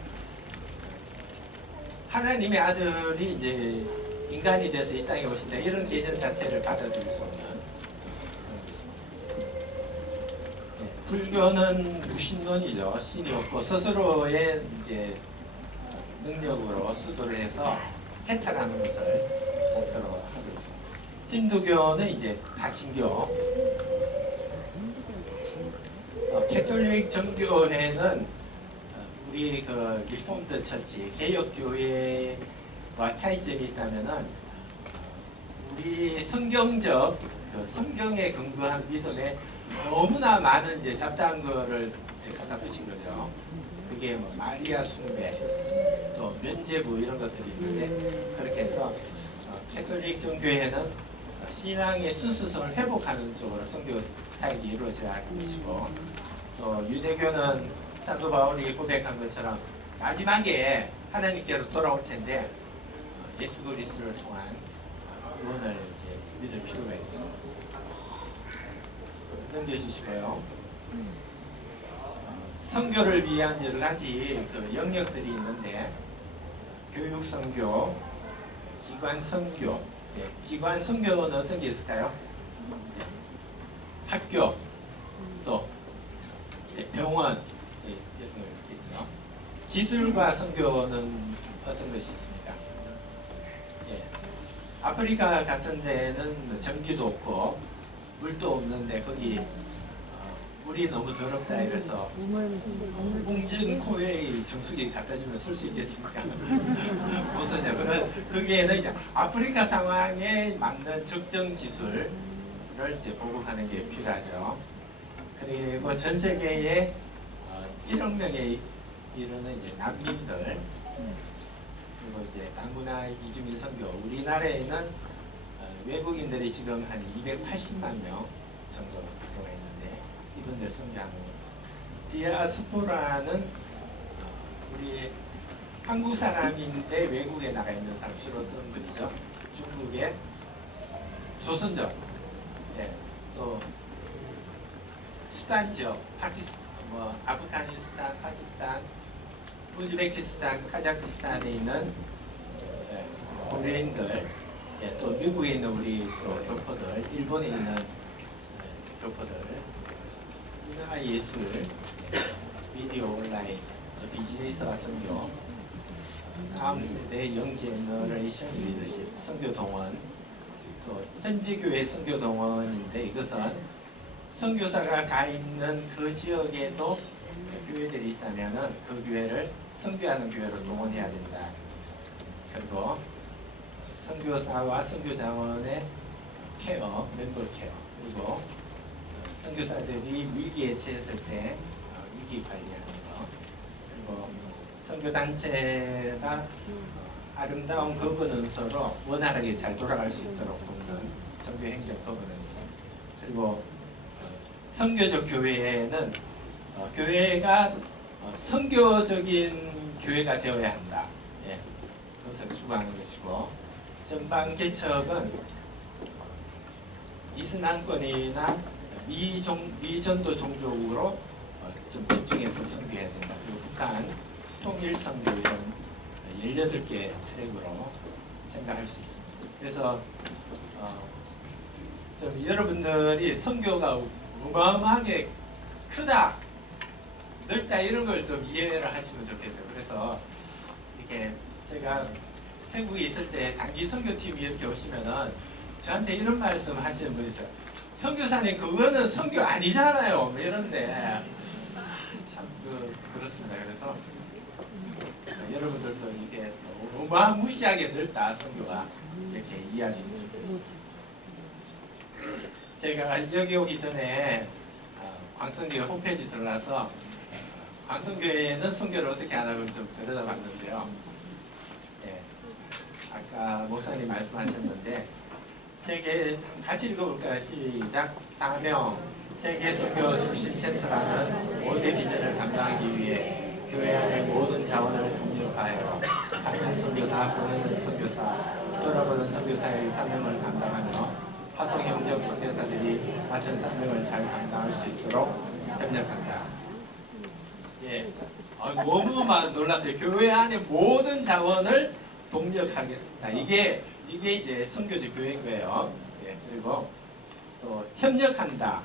하나님의 아들이 이제 인간이 돼서 이 땅에 오신다 이런 개념 자체를 받아들일 수 없는 그런 것입니다. 불교는 무신론이죠. 신이 없고 스스로의 이제 능력으로 수도를 해서 해탈하는 것을 목표로 하고 있습니다. 힌두교는 이제 다신교, 캐톨릭 정교회는 우리 그 리폼드 처치 개혁교회와 차이점이 있다면은 우리 성경적 그 성경에 근거한 믿음에 너무나 많은 이제 잡다한 거를 갖다 붙인 거죠. 그게 뭐 마리아 숭배, 또 면죄부 이런 것들이 있는데 그렇게 해서 캐톨릭 정교회는 신앙의 순수성을 회복하는 쪽으로 선교 사역이 이루어져야 할 것이고, 또 유대교는 사도 바울이 고백한 것처럼 마지막에 하나님께로 돌아올 텐데 예수 그리스도를 통한 구원을 이제 믿을 필요가 있습니다. 넘겨주시고요. 선교를 위한 여러 가지 그 영역들이 있는데 교육 선교, 기관 선교, 기관 선교는 어떤 게 있을까요? 학교, 또 병원 이런 거 있겠죠. 기술과 선교는 어떤 것이 있습니까? 아프리카 같은 데는 전기도 없고 물도 없는데 거기 물이 너무 더럽다 이래서 홍진코웨이 정수기 갖다 주면 쓸 수 있겠습니까? 못 쓰죠. 거기에는 이제 아프리카 상황에 맞는 적정 기술을 이제 보급하는 게 필요하죠. 그리고 전 세계에 1억 명에 이르는 이제 난민들, 그리고 이제 다문화 이주민 선교, 우리나라에는 외국인들이 지금 한 280만 명 정도 들어가 있는데 이분들 선교하는 겁니다. 디아스포라는 우리 한국 사람인데 외국에 나가 있는 사람, 주로 어떤 분이죠? 중국의 조선족, 또 스탄 지역, 아프가니스탄, 파키스탄, 우즈베키스탄, 카자흐스탄에 있는 고대인들, 또 미국에 있는 우리 또 교포들, 일본에 있는 교포들, 문화 예술, 미디어 온라인, 비즈니스와 선교, 다음 세대 영 제너레이션 리더십, 선교 동원, 또 현지 교회 선교 동원인데 이것은 선교사가 가 있는 그 지역에도 교회들이 있다면은 그 교회를 선교하는 교회로 동원해야 된다. 그리고 선교사와 선교자원의 케어, 멤버 케어, 그리고 선교사들이 위기에 처했을 때 위기 관리하는 거, 그리고 선교단체가 아름다운 거버넌스로 원활하게 잘 돌아갈 수 있도록 돕는 선교행정 거버넌스, 그리고 선교적 교회는 교회가 선교적인 교회가 되어야 한다. 그것을 추구하는 것이고, 전방 개척은 이슬람권이나 미전도 종족으로 좀 집중해서 선교해야 된다. 그리고 북한 통일 선교 이런 18개 트랙으로 생각할 수 있습니다. 그래서 좀 여러분들이 선교가 어마어마하게 크다, 넓다 이런 걸 좀 이해를 하시면 좋겠어요. 그래서 이렇게 제가 태국에 있을 때 단기 선교팀이 이렇게 오시면은 저한테 이런 말씀 하시는 분이 있어요. 선교사님 그거는 선교 아니잖아요. 뭐 이런데 참 그렇습니다. 그래서 여러분들도 이게 어마무시하게 넓다 선교가 이렇게 이해하시면 좋겠습니다. 제가 여기 오기 전에 광성교회 홈페이지 들어가서 광성교회는 선교를 어떻게 하나를 좀 들여다봤는데요. 아까 목사님 말씀하셨는데 세계 같이 읽어볼까요? 시작. 사명 세계 선교 중심 센터라는 5대 비전을 감당하기 위해 교회 안의 모든 자원을 독립하여 같은 선교사, 보내는 선교사, 돌아보는 선교사의 사명을 감당하며 화성협력 선교사들이 같은 사명을 잘 감당할 수 있도록 협력한다. 너무 놀랐어요. 교회 안에 모든 자원을 독력하겠다. 이게 이제 선교지 교회인 거예요. 그리고 또 협력한다.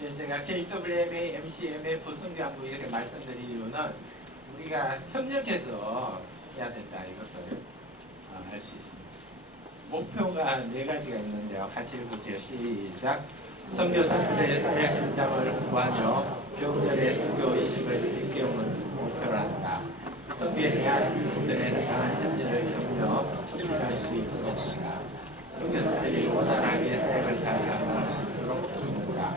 제가 KWMA, MCMF 선교안부 이렇게 말씀드린 이유는 우리가 협력해서 해야 된다 이것을 알 수 있습니다. 목표가 4가지가 있는데요. 같이 읽을게요. 시작. 선교사들의 사역 현장을 홍보하며 교우들의 선교 의식을 일깨우는 목표로 한다. 선교에 대한 그들의 강한 전제를 격려 촉진할 수 있도록 한다. 선교사들이 원활하게 사역을 잘 감당할 수 있도록 돕는다.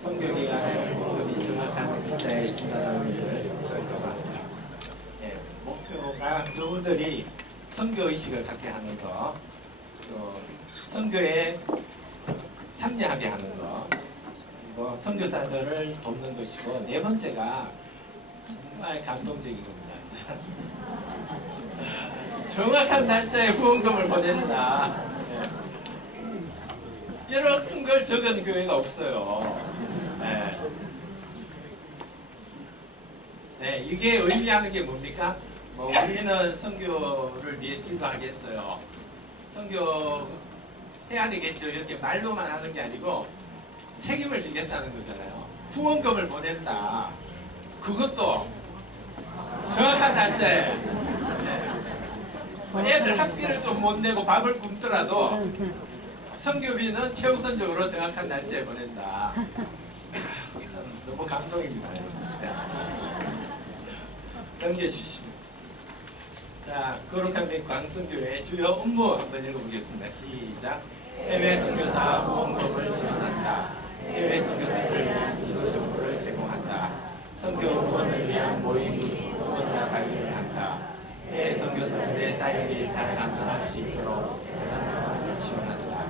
선교기관의 목표이 정확한 입자의 진단을 결정한다. 예, 목표가 교우들이 선교 의식을 갖게 하는 것, 또 선교에 참여하게 하는 것, 그리고 선교사들을 돕는 것이고, 4번째가 정말 감동적인 겁니다. 정확한 날짜에 후원금을 보낸다. 네. 이런 걸 적은 교회가 없어요. 네. 네, 이게 의미하는 게 뭡니까? 우리는 선교를 위해 기도하겠어요. 선교 해야 되겠죠. 이렇게 말로만 하는 게 아니고 책임을 지겠다는 거잖아요. 후원금을 보낸다. 그것도 정확한 날짜에. 네. 애들 학비를 좀 못 내고 밥을 굶더라도 선교비는 최우선적으로 정확한 날짜에 보낸다. 너무 감동입니다. 네. 넘겨주십니다. 자, 거룩한 백 광성교회 주요 업무 한번 읽어보겠습니다. 시작. 해외 선교사 후원금을 지원한다. 해외 선교사를 위한 기도 정보를 제공한다. 선교 후원을 위한 모임 후원자 관리를 한다. 해외 선교사들의 사역이 잘 감당할 수 있도록 재난 상황을 지원한다.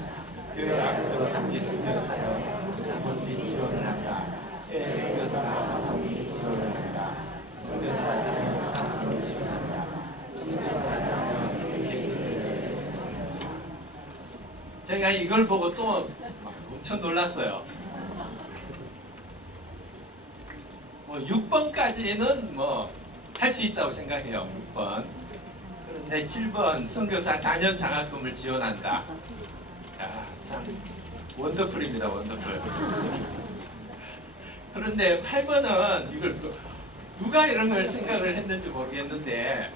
교회 앞으로 단기 선교 사역 자본 및 지원을 한다. 해외 선교사 가성 및 지원을 한다. 선교사 자격 상황을 지원한다. 제가 이걸 보고 또 엄청 놀랐어요. 6번까지는 할 수 있다고 생각해요. 6번. 그런데 7번 선교사 단연 장학금을 지원한다. 야, 참 원더풀입니다. 원더풀. 그런데 8번은 이걸 누가 이런 걸 생각을 했는지 모르겠는데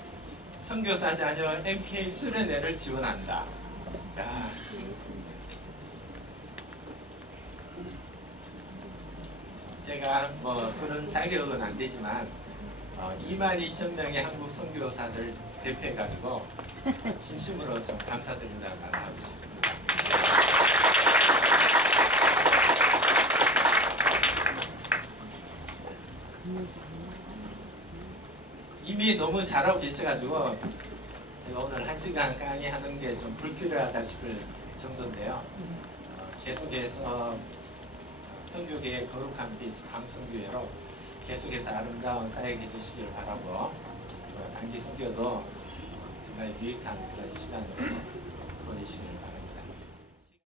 선교사 자녀 MK 수련회를 지원한다. 야, 제가 그런 자격은 안 되지만 22,000명의 한국 선교사들 대표해가지고 진심으로 좀 감사드린다는 말 하고 싶습니다. 이미 너무 잘하고 계셔가지고 제가 오늘 1시간 강의하는 게 좀 불필요하다 싶을 정도인데요. 계속해서 선교계의 거룩한 빛 광성교회로 계속해서 아름다운 사역해 주시기를 바라고 단기 선교도 정말 유익한 그런 시간으로 보내시길 바랍니다.